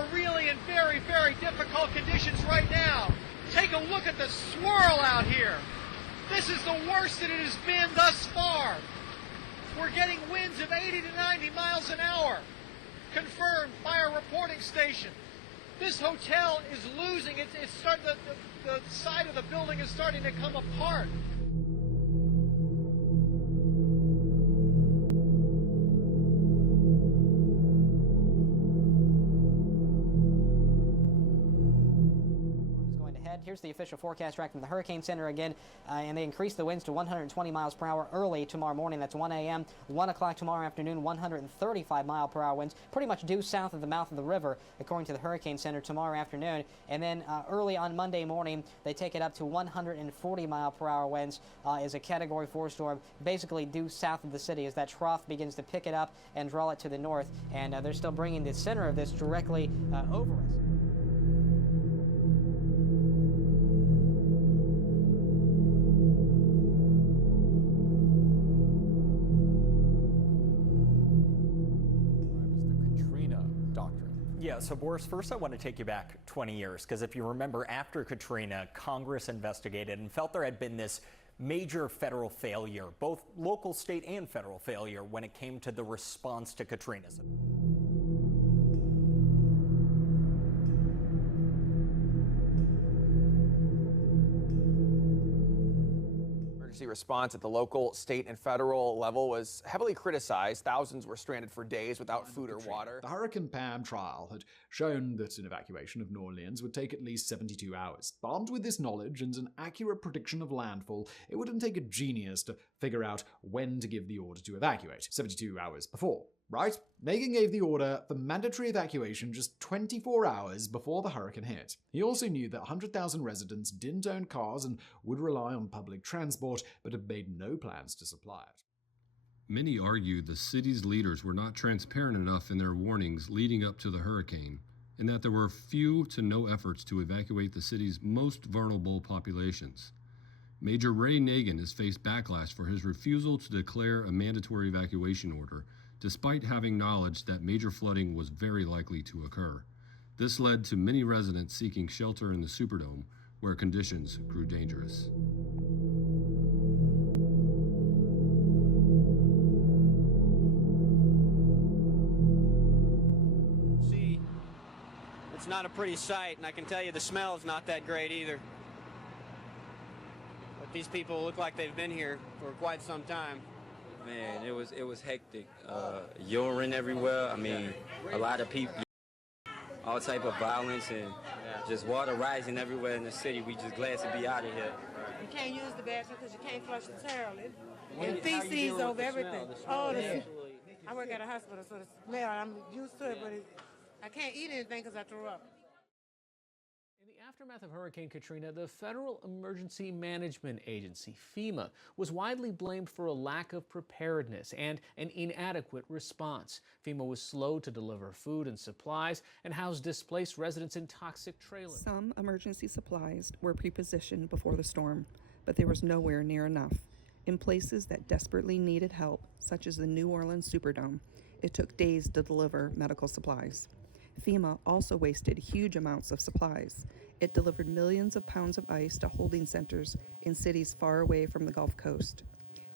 are really in very, very difficult conditions right now. Take a look at the swirl out here. This is the worst that it has been thus far. We're getting winds of 80 to 90 miles an hour, confirmed by our reporting station. This hotel is losing. The side of the building is starting to come apart. Here's the official forecast track from the Hurricane Center again, and they increased the winds to 120 miles per hour early tomorrow morning. That's 1 a.m. 1 o'clock tomorrow afternoon, 135 mile per hour winds, pretty much due south of the mouth of the river, according to the Hurricane Center tomorrow afternoon. And then early on Monday morning, they take it up to 140 mile per hour winds as a Category 4 storm, basically due south of the city as that trough begins to pick it up and draw it to the north. And they're still bringing the center of this directly over us. Yeah, so Boris, first I want to take you back 20 years, because if you remember, after Katrina, Congress investigated and felt there had been this major federal failure, both local, state, and federal failure when it came to the response to Katrina. Response at the local, state, and federal level was heavily criticized. Thousands were stranded for days without food or water. The Hurricane Pam trial had shown that an evacuation of New Orleans would take at least 72 hours. Armed with this knowledge and an accurate prediction of landfall, it wouldn't take a genius to figure out when to give the order to evacuate. 72 hours before. Right? Nagin gave the order for mandatory evacuation just 24 hours before the hurricane hit. He also knew that 100,000 residents didn't own cars and would rely on public transport, but had made no plans to supply it. Many argued the city's leaders were not transparent enough in their warnings leading up to the hurricane, and that there were few to no efforts to evacuate the city's most vulnerable populations. Major Ray Nagin has faced backlash for his refusal to declare a mandatory evacuation order, despite having knowledge that major flooding was very likely to occur. This led to many residents seeking shelter in the Superdome, where conditions grew dangerous. See, it's not a pretty sight, and I can tell you the smell is not that great either. But these people look like they've been here for quite some time. Man, it was hectic. Urine everywhere. I mean, a lot of people, all type of violence and just water rising everywhere in the city. We just glad to be out of here. You can't use the bathroom because you can't flush the toilet. And feces over everything. I work at a hospital, so the smell, I'm used to it, but I can't eat anything because I throw up. In the aftermath of Hurricane Katrina, the Federal Emergency Management Agency, FEMA, was widely blamed for a lack of preparedness and an inadequate response. FEMA was slow to deliver food and supplies and housed displaced residents in toxic trailers. Some emergency supplies were pre-positioned before the storm, but there was nowhere near enough. In places that desperately needed help, such as the New Orleans Superdome, it took days to deliver medical supplies. FEMA also wasted huge amounts of supplies. It delivered millions of pounds of ice to holding centers in cities far away from the Gulf Coast.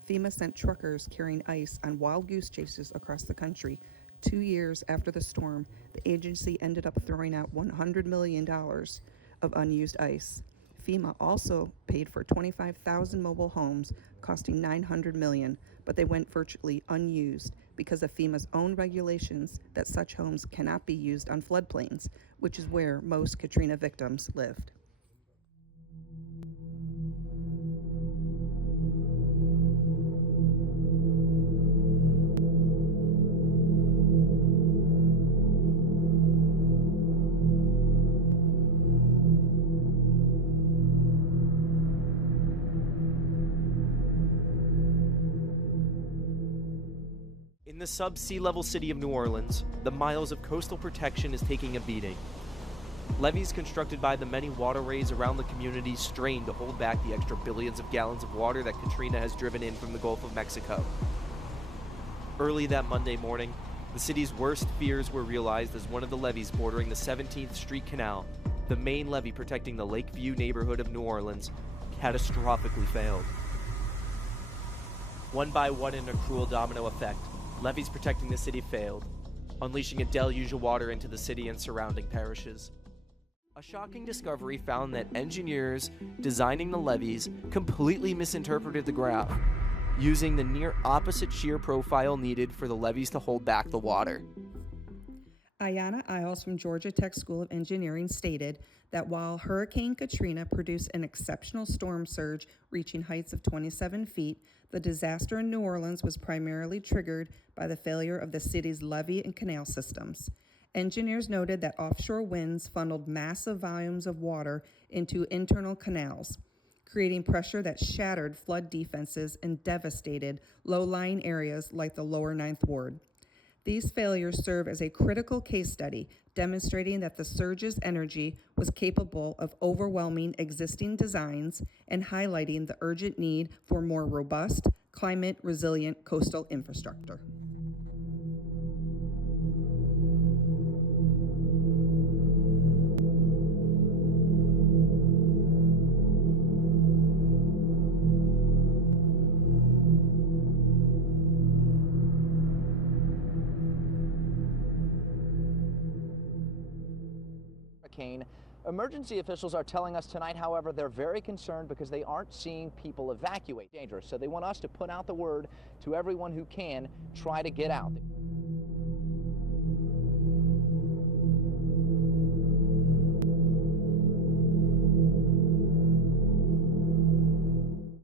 FEMA sent truckers carrying ice on wild goose chases across the country. 2 years after the storm, the agency ended up throwing out $100 million of unused ice. FEMA also paid for 25,000 mobile homes, costing $900 million, but they went virtually unused because of FEMA's own regulations that such homes cannot be used on floodplains, which is where most Katrina victims lived. In the sub-sea level city of New Orleans, the miles of coastal protection is taking a beating. Levees constructed by the many waterways around the community strain to hold back the extra billions of gallons of water that Katrina has driven in from the Gulf of Mexico. Early that Monday morning, The city's worst fears were realized as one of the levees bordering the 17th Street Canal, the main levee protecting the Lakeview neighborhood of New Orleans, catastrophically failed. One by one, in a cruel domino effect, levees protecting the city failed, unleashing a deluge of water into the city and surrounding parishes. A shocking discovery found that engineers designing the levees completely misinterpreted the graph, using the near opposite shear profile needed for the levees to hold back the water. Ayanna Isles from Georgia Tech School of Engineering stated that while Hurricane Katrina produced an exceptional storm surge reaching heights of 27 feet, the disaster in New Orleans was primarily triggered by the failure of the city's levee and canal systems. Engineers noted that offshore winds funneled massive volumes of water into internal canals, creating pressure that shattered flood defenses and devastated low-lying areas like the lower Ninth Ward. These failures serve as a critical case study, demonstrating that the surge's energy was capable of overwhelming existing designs and highlighting the urgent need for more robust, climate-resilient coastal infrastructure. Emergency officials are telling us tonight, however, they're very concerned because they aren't seeing people evacuate. Dangerous. So they want us to put out the word to everyone who can try to get out.